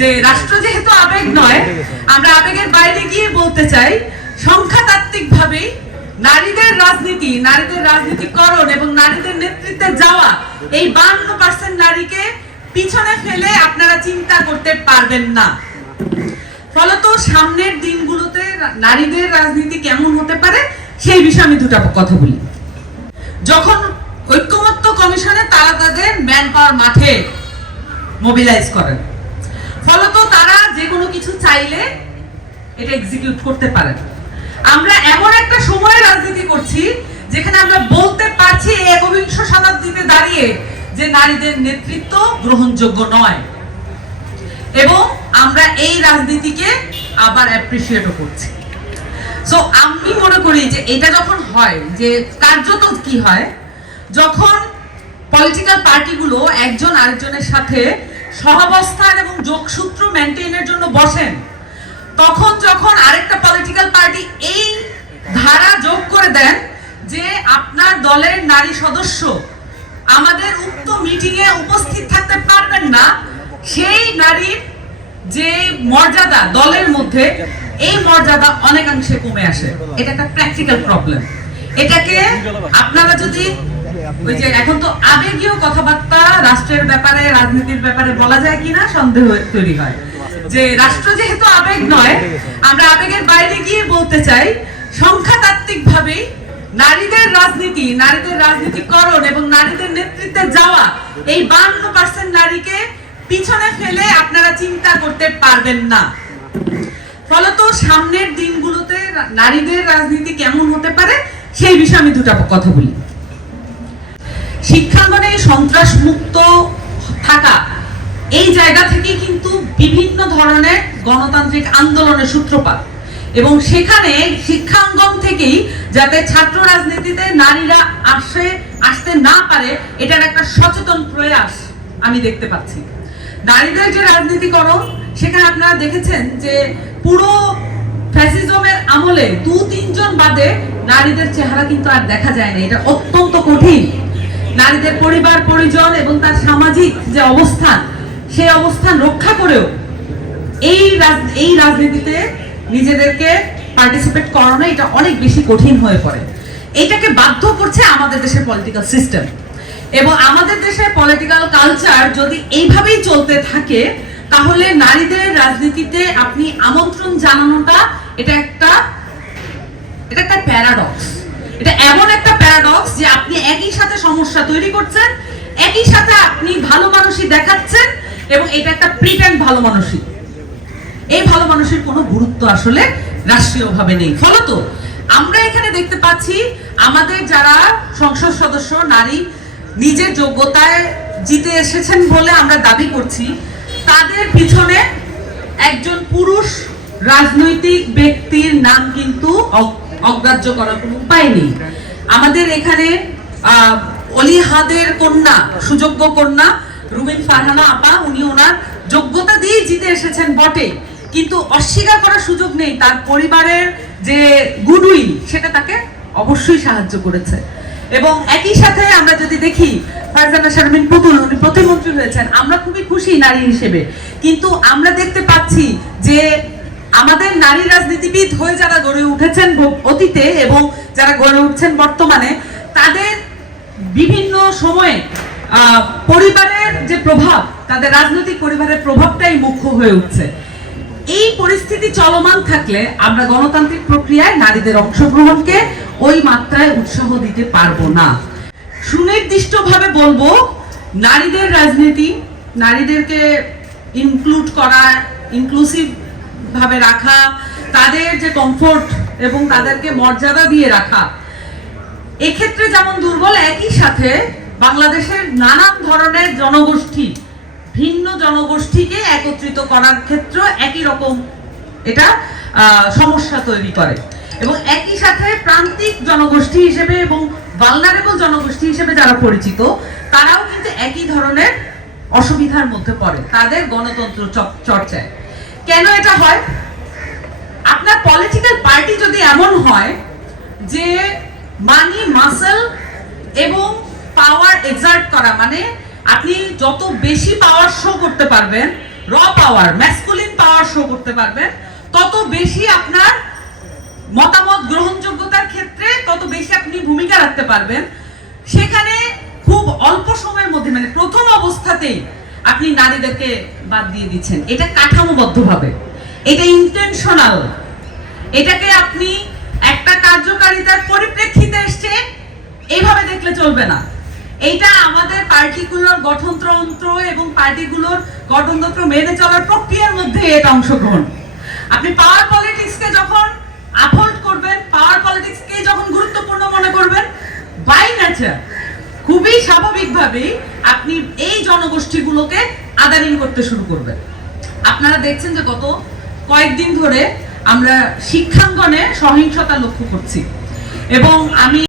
যে রাষ্ট্র যেহেতু আবেগ নয়, আমরা আবেগের বাইরে গিয়ে বলতে চাই সংখ্যাতাত্ত্বিকভাবেই নারীদের রাজনীতি, নারীদের রাজনীতিকরণ এবং নারীদের নেতৃত্বে যাওয়া এই 52% নারীকে পিছনে ফেলে আপনারা চিন্তা করতে পারবেন না। ফলত সামনের দিনগুলোতে নারীদের রাজনীতি কেমন হতে পারে সেই বিষয়ে আমি দুটো কথা বলি। যখন ঐক্যমত্য কমিশনে তারা তাদের ম্যান পাওয়ার মাঠে মোবিলাইজ করেন, ফলত তারা যে কোনো কিছু চাইলে এটা এক্সিকিউট করতে পারেন। আমরা এমন একটা সময়ে রাজনীতি করছি যেখানে আমরা বলতে পারছি একবিংশ শতাব্দীতে দাঁড়িয়ে যে নারীদের নেতৃত্ব গ্রহণযোগ্য নয়, এবং আমরা এই রাজনীতিকে আবার অ্যাপ্রিসিয়েটও করছি। সো আমি মনে করি যে এটা যখন হয়, যে কার্যত কি হয়, যখন পলিটিক্যাল পার্টিগুলো একজন আরেকজনের সাথে সহাবস্থান এবং যোগসূত্র মেনটেনের জন্য বসেন, তখন যখন আরেকটা পলিটিক্যাল পার্টি এই ধারা যোগ করে দেন যে আপনার দলের নারী সদস্য আমাদের উক্ত মিটিং এ উপস্থিত থাকতে পারবেন না, সেই নারীর যে মর্যাদা দলের মধ্যে, এই মর্যাদা অনেকাংশে কমে আসে। এটা একটা প্র্যাকটিক্যাল প্রবলেম। এটাকে আপনারা যদি ওই যে এখন তো আবেগীয় কথাবার্তা রাষ্ট্রের ব্যাপারে, রাজনীতির ব্যাপারে বলা যায় কিনা সন্দেহ তৈরি হয়। যে রাষ্ট্র যেহেতু আবেগ নয়, আমরা আবেগের বাইরে গিয়ে বলতে চাই সংখ্যাতাত্ত্বিকভাবেই নারীদের রাজনীতি, নারীদের রাজনীতিকরণ এবং নারীদের নেতৃত্বে যাওয়া এই 52% নারীকে পিছনে ফেলে আপনারা চিন্তা করতে পারবেন না। ফলত সামনের দিনগুলোতে নারীদের রাজনীতি কেমন হতে পারে সেই বিষয়ে আমি দুটো কথা বলি। শিক্ষাঙ্গনে সন্ত্রাস মুক্ত থাকা, এই জায়গা থেকে কিন্তু বিভিন্ন ধরনের গণতান্ত্রিক আন্দোলনের সূত্রপাত, এবং সেখানে শিক্ষাঙ্গন থেকেই যাতে ছাত্র রাজনীতিতে নারীরা আসতে না পারে, এটার একটা সচেতন প্রয়াস আমি দেখতে পাচ্ছি। নারীদের যে রাজনীতিকরণ, সেখানে আপনারা দেখেছেন যে পুরো ফ্যাসিজমের আমলে 2-3 জন বাদে নারীদের চেহারা কিন্তু আর দেখা যায় না। এটা অত্যন্ত কঠিন। নারীদের পরিবার পরিজন এবং তার সামাজিক যে অবস্থান, সেই অবস্থান রক্ষা করেও এই রাজনীতিতে নিজেদেরকে পার্টিসিপেট করানো এটা অনেক বেশি কঠিন হয়ে পড়ে। এটাকে বাধ্য করছে আমাদের দেশের পলিটিক্যাল সিস্টেম, এবং আমাদের দেশের পলিটিক্যাল কালচার যদি এইভাবেই চলতে থাকে, তাহলে নারীদের রাজনীতিতে আপনি আমন্ত্রণ জানানোটা এটা একটা প্যারাডক্স। এটা এমন একটা প্যারাডক্স যে আপনি একই সাথে সমস্যা তৈরি করছেন, একই সাথে আপনি ভালো মানুষই দেখাচ্ছেন, এবং এটা একটা প্রিটেন্ড ভালো মানুষই। এই ভালো মানুষের কোনো গুরুত্ব আসলে রাষ্ট্রীয়ভাবে নেই। ফলত আমরা এখানে দেখতে পাচ্ছি আমাদের যারা সংসদ সদস্য নারী নিজের যোগ্যতায় জিতে এসেছেন বলে আমরা দাবি করছি, তাদের পিছনে একজন পুরুষ রাজনৈতিক ব্যক্তির নাম কিন্তু অগ্রাহ্য করার কোনো উপায় নেই। আমাদের এখানে অলিহাদের কন্যা, সুযোগ্য কন্যা রুবিন ফারহানা আপা, উনি ওনার যোগ্যতা দিয়ে জিতে এসেছেন বটে, কিন্তু অস্বীকার করার সুযোগ নেই তার পরিবারের যে গুডউইল, সেটা তাকে অবশ্যই সাহায্য করেছে। এবং একই সাথে আমরা যদি দেখি ফারজানা শারমিন পুতুল, উনি প্রতিমন্ত্রী হয়েছেন, আমরা খুবই খুশি নারী হিসেবে, কিন্তু আমরা দেখতে পাচ্ছি যে আমাদের নারী রাজনীতিবিদ হয়ে যারা গড়ে উঠেছেন অতীতে এবং যারা গড়ে উঠছেন বর্তমানে, তাদের বিভিন্ন সময়ে পরিবারের যে প্রভাব, তাদের রাজনৈতিক পরিবারের প্রভাবটাই মুখ্য হয়ে উঠছে। এই পরিস্থিতি চলমান থাকলে আমরা গণতান্ত্রিক প্রক্রিয়ায় নারীদের অংশগ্রহণকে ওই মাত্রায় উৎসাহ দিতে পারবো না। সুনির্দিষ্টভাবে বলবো, নারীদের রাজনীতি, নারীদেরকে ইনক্লুড করা, ইনক্লুসিভ ভাবে রাখা, তাদের যে কমফোর্ট এবং তাদেরকে মর্যাদা দিয়ে রাখা, এক্ষেত্রে যেমন দুর্বল, একই সাথে বাংলাদেশের নানান ধরনের জনগোষ্ঠী, ভিন্ন জনগোষ্ঠীকে একত্রিত করার ক্ষেত্রে একই রকম এটা সমস্যা তৈরি করে, এবং একই সাথে প্রান্তিক জনগোষ্ঠী হিসেবে এবং ভালনারেবল জনগোষ্ঠী হিসেবে যারা পরিচিত, তারাও কিন্তু একই ধরনের অসুবিধার মধ্যে পড়ে তাদের গণতন্ত্র চর্চায়। কেন এটা হয়? আপনার পলিটিক্যাল পার্টি যদি এমন হয় যে মানি, মাসল এবং পাওয়ার এক্সার্ট করা, মানে আপনি যত বেশি পাওয়ার শো করতে পারবেন, র পাওয়ার, ম্যাসকুলিন পাওয়ার শো করতে পারবেন, তত বেশি আপনার মতামত গ্রহণযোগ্যতার ক্ষেত্রে তত বেশি আপনি ভূমিকা রাখতে পারবেন। সেখানে খুব অল্প সময়ের মধ্যে, মানে প্রথম অবস্থাতেই আপনি নারীদেরকে বাদ দিয়ে দিচ্ছেন। এটা কাঠামোবদ্ধভাবে, এটা ইন্টেনশনাল, এটাকে আপনি একটা কার্যকারিতার পরিপ্রেক্ষিতে এসছে এইভাবে দেখলে চলবে না। এইটা আমাদের পার্টিগুলোর গঠনতন্ত্র এবং পার্টিগুলোর গঠনতন্ত্র মেনে চলার প্রক্রিয়ার মধ্যে এটা অংশগ্রহণ। আপনি পাওয়ার পলিটিক্সকে যখন আপহোল্ড করবেন, পাওয়ার পলিটিক্সকে যখন গুরুত্বপূর্ণ মনে করবেন, বাই নেচার খুবই স্বাভাবিকভাবেই আপনি এই জনগোষ্ঠীগুলোকে আদারিং করতে শুরু করবেন। আপনারা দেখছেন যে গত কয়েকদিন ধরে আমরা শিক্ষাঙ্গনে সহিংসতা লক্ষ্য করছি, এবং আমি